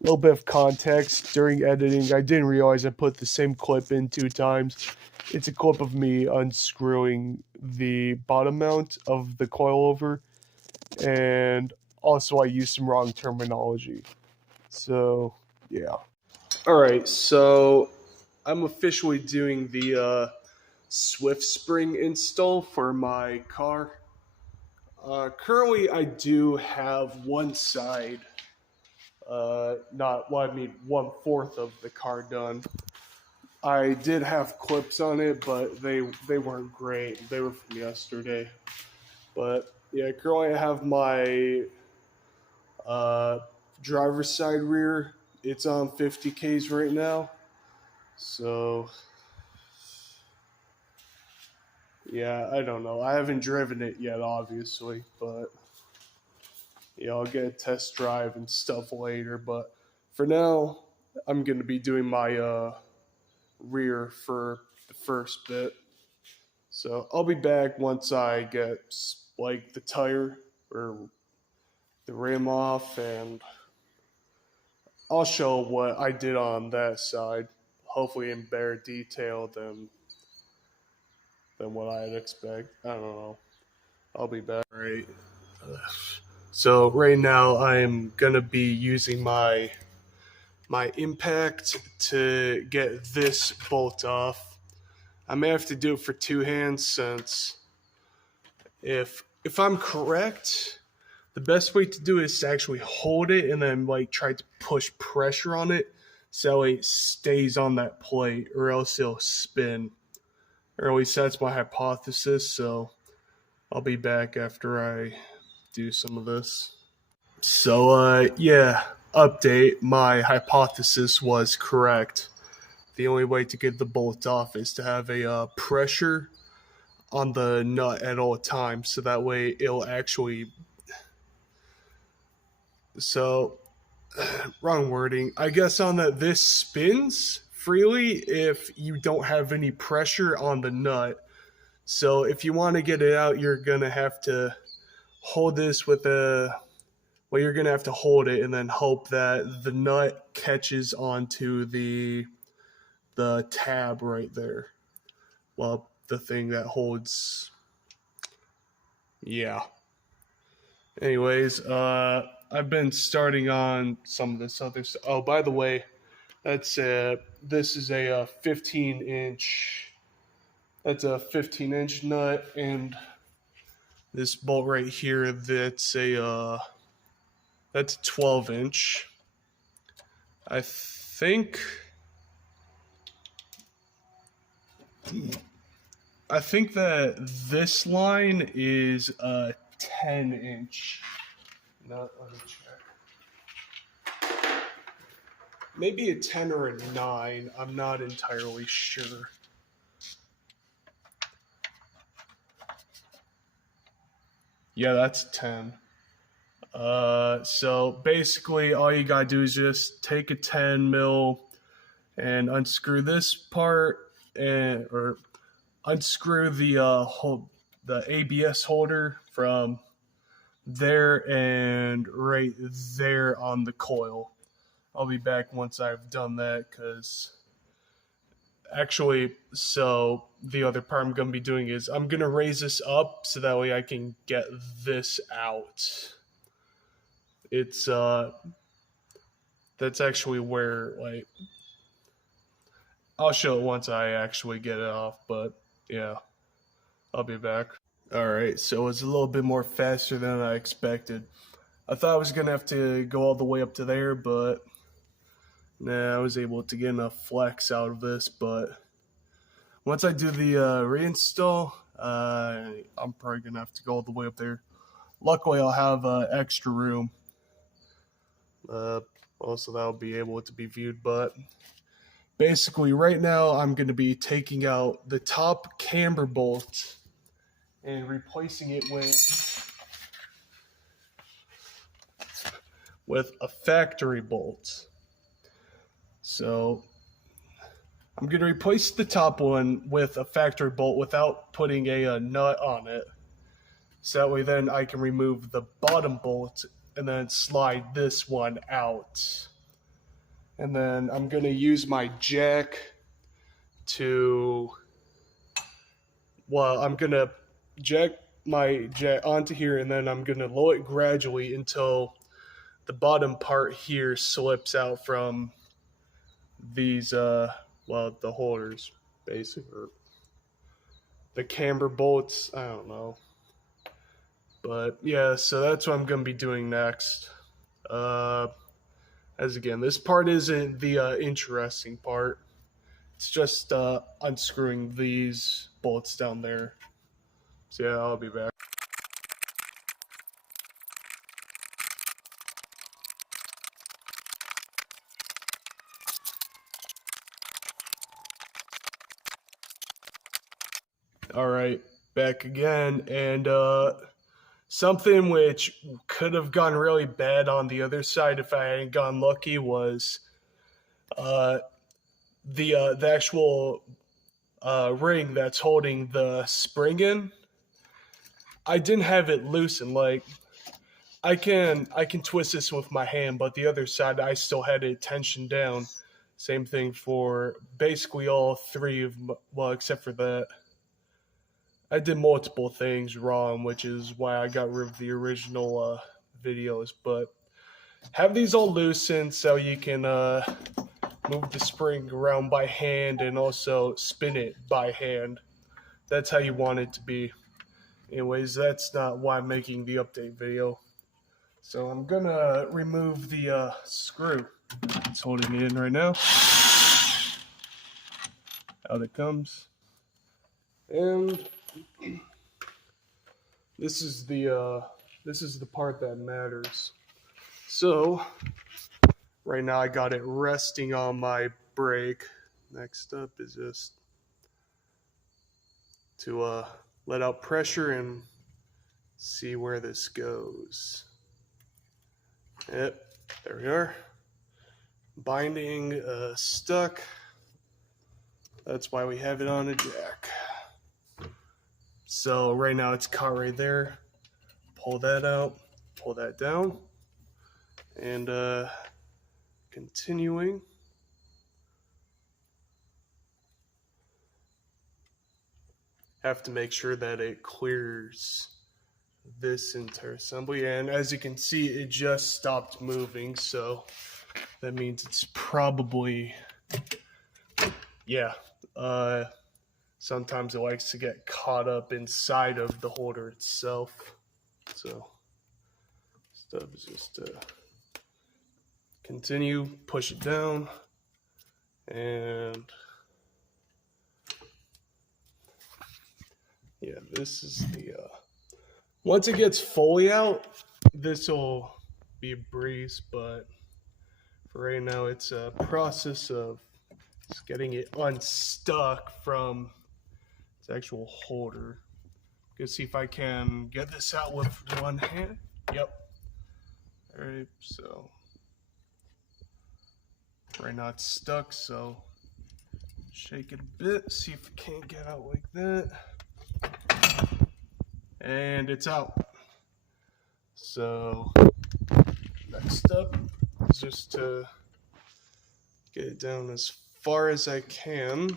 little bit of context. During editing, I didn't realize I put the same clip in 2 times. It's a clip of me unscrewing the bottom mount of the coilover, and also I used some wrong terminology. So, yeah. Alright, so I'm officially doing the Swift Spring install for my car. Currently, I do have one side, not, well, I mean, 1/4 of the car done. I did have clips on it, but they weren't great. They were from yesterday. But yeah, currently I have my uh, driver's side rear. It's on 50Ks right now. So yeah, I don't know. I haven't driven it yet, obviously, but yeah, I'll get a test drive and stuff later. But for now, I'm gonna be doing my rear for the first bit. So I'll be back once I get like the tire or the rim off, and I'll show what I did on that side. Hopefully in better detail than what I'd expect. I don't know. I'll be back. Right. So right now I'm gonna be using my impact to get this bolt off. I may have to do it for two hands since if I'm correct, the best way to do it is to actually hold it and then like try to push pressure on it so it stays on that plate, or else it'll spin. Or at least that's my hypothesis. So I'll be back after I do some of this. So yeah, update. My hypothesis was correct. The only way to get the bolt off is to have a pressure on the nut at all times, so that way it'll actually. So, wrong wording. I guess on that, this spins freely if you don't have any pressure on the nut. So if you want to get it out, you're gonna have to hold this with a. Well, you're gonna have to hold it and then hope that the nut catches onto the tab right there. Well, the thing that holds. Yeah. Anyways, I've been starting on some of this other stuff. Oh, by the way, this is a 15-inch. That's a 15-inch nut, and this bolt right here, that's a 12-inch. I think. I think that this line is a 10-inch. No, let me check. Maybe a 10 or a 9. I'm not entirely sure. Yeah, that's 10. So basically, all you gotta do is just take a 10 mil and unscrew this part, or unscrew the ABS holder from there and right there on the coil. I'll be back once I've done that, because actually, so the other part I'm going to be doing is I'm going to raise this up so that way I can get this out. It's that's actually where, like, I'll show it once I actually get it off, but yeah, I'll be back. Alright, so it's a little bit more faster than I expected. I thought I was going to have to go all the way up to there, but nah, I was able to get enough flex out of this. But once I do the reinstall, I'm probably going to have to go all the way up there. Luckily, I'll have extra room. Also, that'll be able to be viewed. But basically, right now, I'm going to be taking out the top camber bolt and replacing it with a factory bolt. So I'm going to replace the top one with a factory bolt without putting a nut on it. So that way then I can remove the bottom bolt and then slide this one out. And then I'm going to use my jack to, I'm going to jack my jack onto here, and then I'm going to lower it gradually until the bottom part here slips out from these, the holders, basically, or the camber bolts, I don't know. But yeah, so that's what I'm going to be doing next. As again, this part isn't the interesting part. It's just unscrewing these bolts down there. So yeah, I'll be back. Alright, back again, and something which could have gone really bad on the other side if I hadn't gotten lucky was the actual ring that's holding the spring in. I didn't have it loosened. Like, I can twist this with my hand, but the other side I still had it tensioned down. Same thing for basically all three of except for that. I did multiple things wrong, which is why I got rid of the original videos. But have these all loosened so you can move the spring around by hand and also spin it by hand. That's how you want it to be. Anyways, that's not why I'm making the update video. So I'm gonna remove the screw. It's holding it in right now. Out it comes. And this is the part that matters. So right now I got it resting on my brake. Next up is just to let out pressure and see where this goes. Yep, there we are. Binding stuck. That's why we have it on a jack. So right now it's caught right there. Pull that out, pull that down, and continuing. Have to make sure that it clears this entire assembly, and as you can see, it just stopped moving, so that means it's probably, yeah, sometimes it likes to get caught up inside of the holder itself. So stuff is just continue, push it down, and yeah, this is the once it gets fully out, this will be a breeze, but for right now it's a process of just getting it unstuck from its actual holder. Gonna see if I can get this out with one hand. Yep. Alright, so right now it's stuck, so shake it a bit, see if it can't get out like that. And it's out. So next up is just to get it down as far as I can,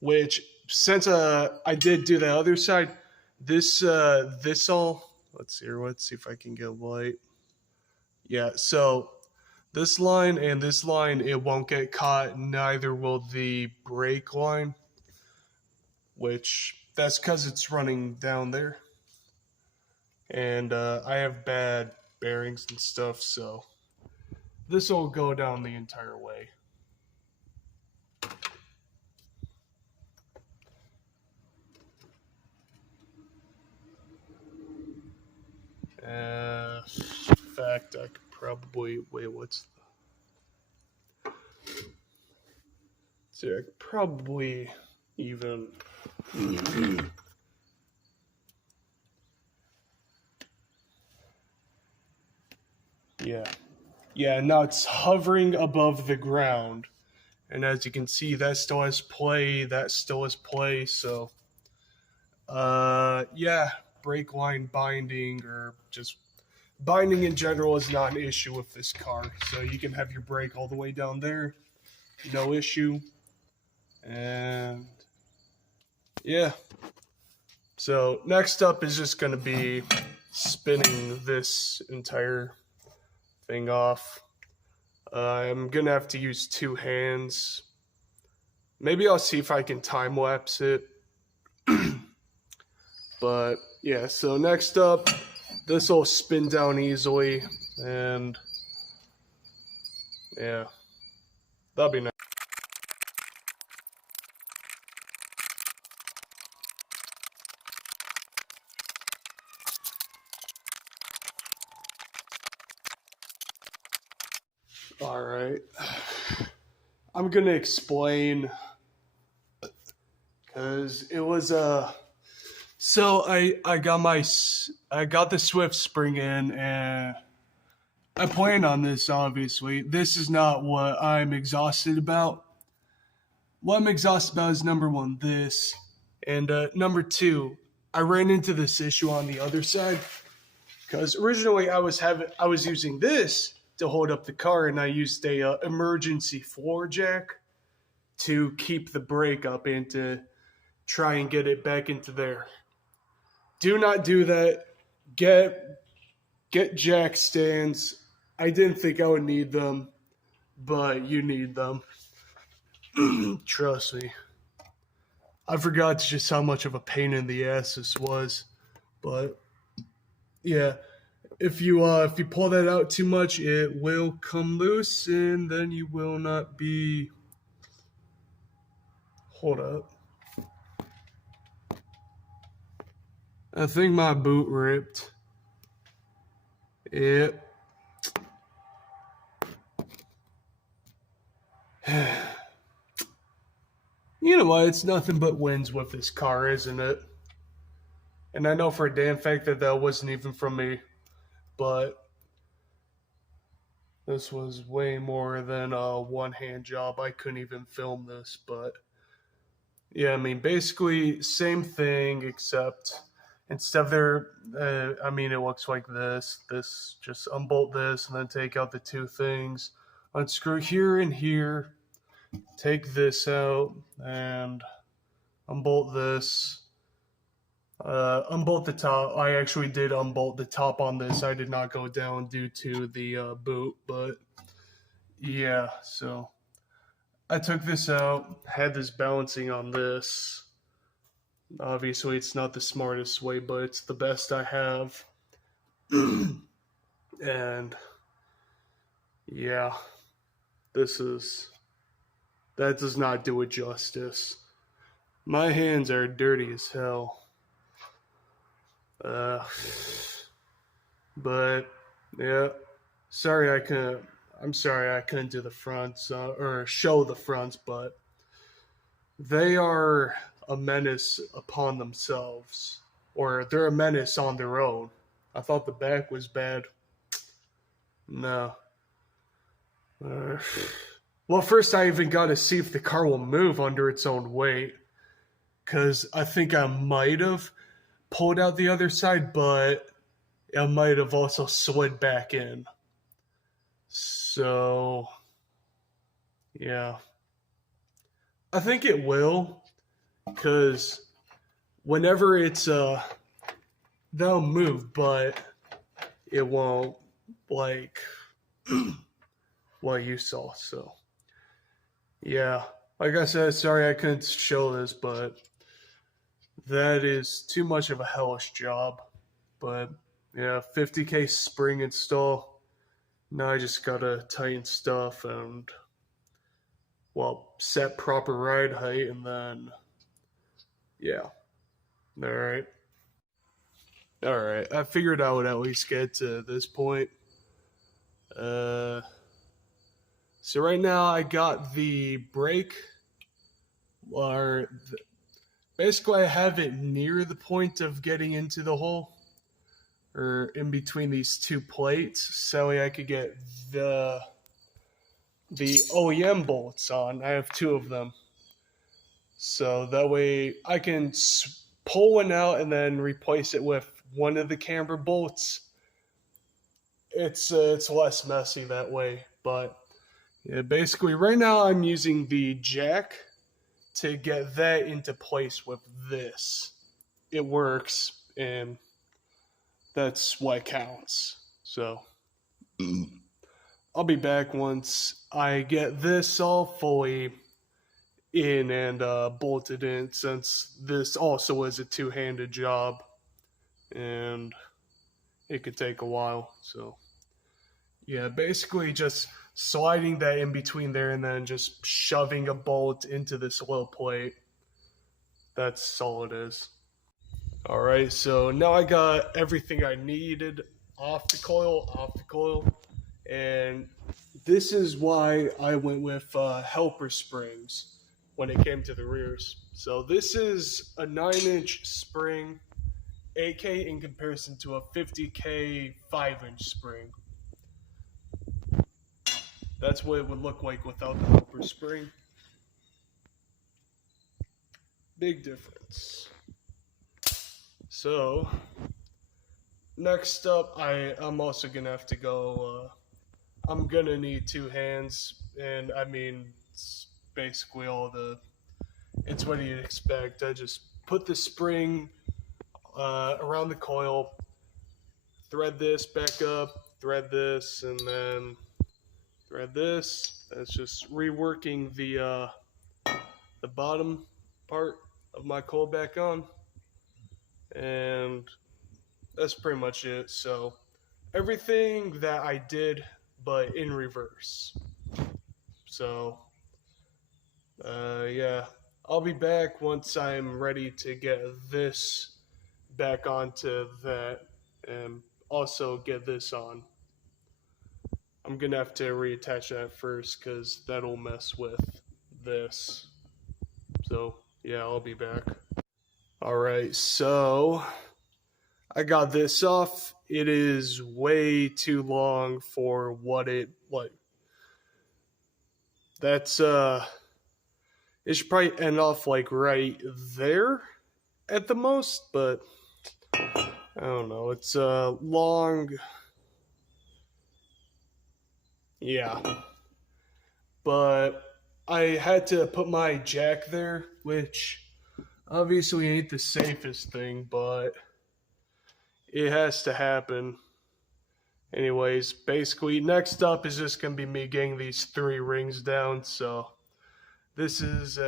which since I did do the other side, this all, let's see if I can get light. Yeah, so this line and this line, it won't get caught, neither will the brake line, which that's because it's running down there. And I have bad bearings and stuff, so this will go down the entire way. In fact, I could probably, I could probably even yeah, now it's hovering above the ground, and as you can see, that still has play, so yeah, brake line binding or just binding in general is not an issue with this car. So you can have your brake all the way down there, no issue. And yeah. So next up is just going to be spinning this entire thing off. I'm going to have to use 2 hands. Maybe I'll see if I can time lapse it. But yeah, so next up, this will spin down easily, and yeah, that'll be nice. All right, I'm gonna explain because it was so I got the Swift spring in, and I plan on this. Obviously, this is not what I'm exhausted about. What I'm exhausted about is number one, this, and number two, I ran into this issue on the other side because originally I was using this to hold up the car, and I used a emergency floor jack to keep the brake up and to try and get it back into there. Do not do that. Get jack stands. I didn't think I would need them, but you need them. Trust me. I forgot just how much of a pain in the ass this was, but yeah, if you pull that out too much, it will come loose, and then you will not be. Hold up. I think my boot ripped. Yep. You know what? It's nothing but wins with this car, isn't it? And I know for a damn fact that wasn't even from me. But this was way more than a one-hand job. I couldn't even film this. But yeah, I mean, basically same thing, except instead of it looks like this. This, just unbolt this and then take out the 2 things. Unscrew here and here. Take this out and unbolt this. Unbolt the top. I actually did unbolt the top on this. I did not go down due to the boot, but yeah, so I took this out, had this balancing on this. Obviously, it's not the smartest way, but it's the best I have. And yeah, that does not do it justice. My hands are dirty as hell. But yeah, I'm sorry I couldn't do the fronts or show the fronts, but they are a menace upon themselves, or they're a menace on their own. I thought the back was bad. No. Well, first I even got to see if the car will move under its own weight, because I think I might have pulled out the other side, but it might have also slid back in. So, yeah. I think it will, because whenever it's, they'll move, but it won't, like, what you saw, so. Yeah, like I said, sorry I couldn't show this, but that is too much of a hellish job. But yeah, 50K spring install. Now I just gotta tighten stuff and, well, set proper ride height, and then, yeah. Alright. Alright, I figured I would at least get to this point. So right now I got the brake, basically I have it near the point of getting into the hole, or in between these 2 plates, so I could get the OEM bolts on. I have 2 of them, so that way I can pull one out and then replace it with one of the camber bolts, it's less messy that way. But yeah, basically right now I'm using the jack to get that into place with this. It works, and that's what counts. So I'll be back once I get this all fully in and bolted in, since this also is a two-handed job and it could take a while. So yeah, basically just sliding that in between there and then just shoving a bolt into this little plate. That's all it is. All right, so now I got everything I needed off the coil, and this is why I went with helper springs when it came to the rears. So this is a 9-inch spring, 8K in comparison to a 50K 5-inch spring. That's what it would look like without the helper spring. Big difference. So next up, I'm also gonna have to go. I'm gonna need two hands, and I mean it's basically it's what you'd expect. I just put the spring around the coil, thread this back up, thread this, and then thread this. That's just reworking the bottom part of my coil back on, and that's pretty much it. So everything that I did, but in reverse. So yeah, I'll be back once I'm ready to get this back onto that, and also get this on. I'm gonna have to reattach that first because that'll mess with this. So yeah, I'll be back. Alright, so I got this off. It is way too long for what it like. That's it should probably end off like right there at the most, but I don't know. It's long. Yeah. But I had to put my jack there, which obviously ain't the safest thing, but it has to happen. Anyways, basically, next up is just going to be me getting these 3 rings down. So this is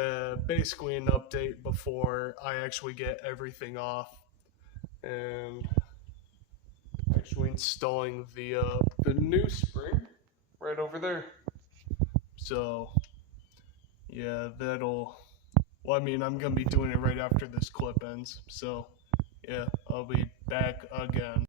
basically an update before I actually get everything off and actually installing the new spring right over there. So yeah, that'll. Well, I mean, I'm gonna be doing it right after this clip ends. So yeah, I'll be back again.